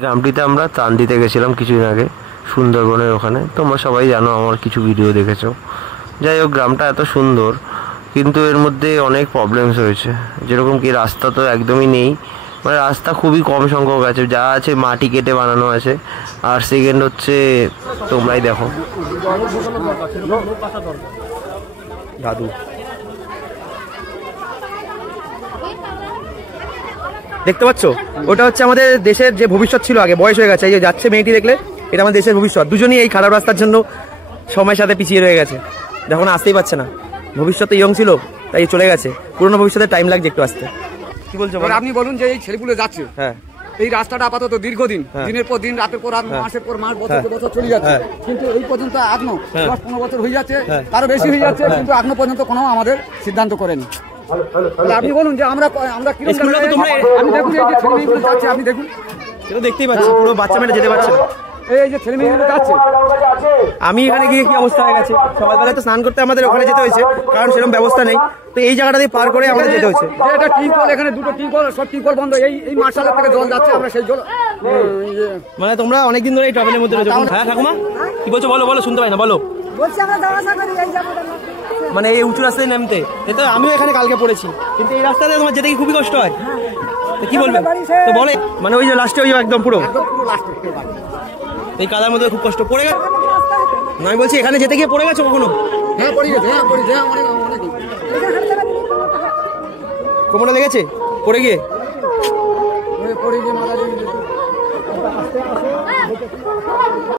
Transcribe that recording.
গ্রামটিতে আমরা ত্রাণ দিতে গেছিলাম কিছুদিন আগে, সুন্দরবনের ওখানে। তোমরা সবাই জানো, আমার কিছু ভিডিও দেখেছো। যাই হোক, গ্রামটা এত সুন্দর, কিন্তু এর মধ্যে অনেক প্রবলেমস হয়েছে। যেরকম কি, রাস্তা তো একদমই নেই, মানে রাস্তা খুবই কম সংখ্যক আছে, যা আছে মাটি কেটে বানানো আছে। আর সেকেন্ড হচ্ছে, তোমরাই দেখো দাদু, দেখতে পাচ্ছ, ওটা হচ্ছে আমাদের দেশের যে ভবিষ্যৎ ছিল, আগে বয়স হয়ে গেছে। এই যে যাচ্ছে মেয়েটি, দেখলে এটা আমাদের দেশের ভবিষ্যৎ। দুজনই এই খারাপ রাস্তার জন্য সময়ের সাথে পিছিয়ে রয়ে গেছে, যখন আসতেই পারছে না। ভবিষ্যতে ইয়ং ছিল, তাই চলে গেছে। পুরোনো ভবিষ্যতে টাইম লাগছে একটু আসতে। কি বলছো? আপনি বলুন যে এই ছেলেগুলো যাচ্ছে, হ্যাঁ, এই রাস্তাটা আপাতত দীর্ঘদিন, দিনের পর দিন, রাতের পর রাত, মাসের পর মাস, বছর বছর চলে যাচ্ছে, কিন্তু এই পর্যন্ত এখনো 10-15 বছর হয়ে যাচ্ছে, তারও বেশি হয়ে যাচ্ছে, কিন্তু এখনো পর্যন্ত কোনো আমাদের সিদ্ধান্ত করেনি। আপনি বলুন যে আমরা কিরকম, আপনি দেখুন এই যে ছেলেমেয়েগুলো যাচ্ছে, আপনি দেখুন, সেটা দেখতেই পাচ্ছি, পুরো বাচ্চা মেয়েটা যেতে পারছে না। এই যে ছেলেমেয়েগুলো যাচ্ছে, আমি এখানে গিয়ে কি অবস্থা হয়ে গেছে, সকালবেলা তো স্নান করতে আমাদের ওখানে যেতে হয়েছে, কারণ সেরকম ব্যবস্থা নেই। তো এই জায়গাটা দিয়ে পার করে আমাদের যেতে হচ্ছে। এটা টিউবওয়েল, এখানে দুটো টিউবওয়েল, সব টিউবওয়েল বন্ধ। এই মার্শালের থেকে জল যাচ্ছে, আমরা সেই জল, মানে তোমরা অনেকদিন ধরে এই ট্রাভেলের মধ্যে রয়েছো। হ্যাঁ ঠাকুমা, কি বলছো? বলো বলো, শুনতে পাই না, বলো। মানে এই উঁচু রাস্তায় নামতে, এটা আমিও এখানে কালকে পড়েছি, কিন্তু এই রাস্তাতে তোমার যেতে কি খুবই কষ্ট হয়। তো কি বলবে তো বলে, মানে ওই যে লাস্টে ওই একদম পুরো এই কাদার মধ্যে খুব কষ্ট পড়ে গেছে। আমি বলছি, এখানে যেতে গিয়ে পড়ে গেছো কখনো? হ্যাঁ, পড়ে গেছে, হ্যাঁ, পড়ে গেছে, কোমরে লেগেছে পড়ে গিয়ে?